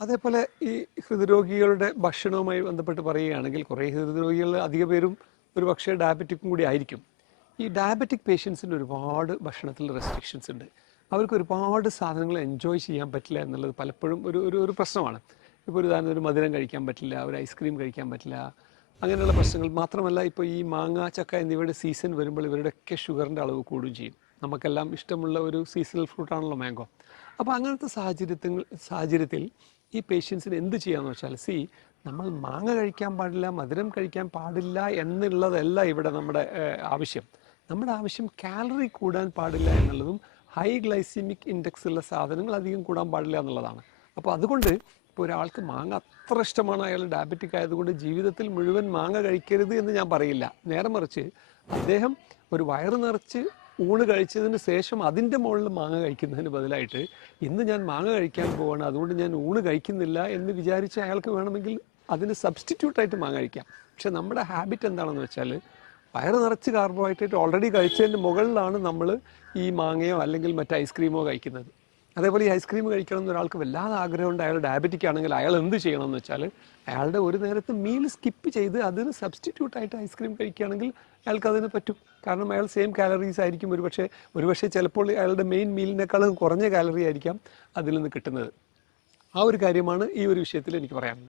അതേപോലെ ഈ ഹൃദ്രോഗികളുടെ ഭക്ഷണവുമായി ബന്ധപ്പെട്ട് പറയുകയാണെങ്കിൽ കുറേ ഹൃദ്രോഗികൾ അധിക പേരും ഒരു പക്ഷേ ഡയബറ്റിക്കും കൂടി ആയിരിക്കും. ഈ ഡയബറ്റിക് പേഷ്യൻസിന് ഒരുപാട് ഭക്ഷണത്തിൽ റെസ്ട്രിക്ഷൻസ് ഉണ്ട്. അവർക്ക് ഒരുപാട് സാധനങ്ങൾ എൻജോയ് ചെയ്യാൻ പറ്റില്ല എന്നുള്ളത് പലപ്പോഴും ഒരു ഒരു ഒരു പ്രശ്നമാണ്. ഇപ്പോൾ ഒരു ഉദാഹരണത്തിന് ഒരു മധുരം കഴിക്കാൻ പറ്റില്ല, ഒരു ഐസ്ക്രീം കഴിക്കാൻ പറ്റില്ല, അങ്ങനെയുള്ള പ്രശ്നങ്ങൾ. മാത്രമല്ല ഇപ്പോൾ ഈ മാങ്ങ, ചക്ക എന്നിവയുടെ സീസൺ വരുമ്പോൾ ഇവരുടെയൊക്കെ ഷുഗറിൻ്റെ അളവ് കൂടുകയും ചെയ്യും. നമുക്കെല്ലാം ഇഷ്ടമുള്ള ഒരു സീസണൽ ഫ്രൂട്ടാണല്ലോ മാംഗോ. അപ്പോൾ അങ്ങനത്തെ സാഹചര്യത്തിൽ ഈ പേഷ്യൻസിന് എന്ത് ചെയ്യാമെന്ന് വെച്ചാൽ, നമ്മൾ മാങ്ങ കഴിക്കാൻ പാടില്ല, മധുരം കഴിക്കാൻ പാടില്ല എന്നുള്ളതല്ല ഇവിടെ നമ്മുടെ ആവശ്യം. നമ്മുടെ ആവശ്യം കാലറി കൂടാൻ പാടില്ല എന്നുള്ളതും ഹൈ ഗ്ലൈസിമിക് ഇൻഡെക്സ് ഉള്ള സാധനങ്ങൾ അധികം കൂടാൻ പാടില്ല എന്നുള്ളതാണ്. അപ്പോൾ അതുകൊണ്ട് ഇപ്പോൾ ഒരാൾക്ക് മാങ്ങ അത്ര ഇഷ്ടമാണ്, അയാൾ ഡയബറ്റിക് ആയതുകൊണ്ട് ജീവിതത്തിൽ മുഴുവൻ മാങ്ങ കഴിക്കരുത് എന്ന് ഞാൻ പറയില്ല. നേരെ മറിച്ച് അദ്ദേഹം ഒരു വയറ് നിറച്ച് ഊണ് കഴിച്ചതിന് ശേഷം അതിൻ്റെ മുകളിൽ മാങ്ങ കഴിക്കുന്നതിന് ബദലായിട്ട് ഇന്ന് ഞാൻ മാങ്ങ കഴിക്കാൻ പോവാണ്, അതുകൊണ്ട് ഞാൻ ഊണ് കഴിക്കുന്നില്ല എന്ന് വിചാരിച്ച് അയാൾക്ക് വേണമെങ്കിൽ അതിന് സബ്സ്റ്റിറ്റ്യൂട്ടായിട്ട് മാങ്ങ കഴിക്കാം. പക്ഷെ നമ്മുടെ ഹാബിറ്റ് എന്താണെന്ന് വെച്ചാൽ വയറ് നിറച്ച് കാർബോഹൈഡ്രേറ്റ് ഓൾറെഡി കഴിച്ചതിൻ്റെ മുകളിലാണ് നമ്മൾ ഈ മാങ്ങയോ അല്ലെങ്കിൽ മറ്റ് ഐസ്ക്രീമോ കഴിക്കുന്നത്. അതേപോലെ ഈ ഐസ്ക്രീം കഴിക്കണം എന്ന് ഒരാൾക്ക് വല്ലാതെ ആഗ്രഹമുണ്ട്, അയാൾ ഡയബറ്റിക് ആണെങ്കിൽ അയാൾ എന്ത് ചെയ്യണമെന്ന് വെച്ചാൽ അയാളുടെ ഒരു നേരത്തെ മീൽ സ്കിപ്പ് ചെയ്ത് അതിന് സബ്സ്റ്റിറ്റ്യൂട്ടായിട്ട് ഐസ്ക്രീം കഴിക്കുകയാണെങ്കിൽ അയാൾക്ക് അതിന് പറ്റും. കാരണം അയാൾ സെയിം കാലറീസ് ആയിരിക്കും ഒരുപക്ഷെ ചിലപ്പോൾ അയാളുടെ മെയിൻ മീലിനേക്കാളും കുറഞ്ഞ കാലറി ആയിരിക്കാം അതിൽ നിന്ന് കിട്ടുന്നത്. ആ ഒരു കാര്യമാണ് ഈ ഒരു വിഷയത്തിൽ എനിക്ക് പറയാനുള്ളത്.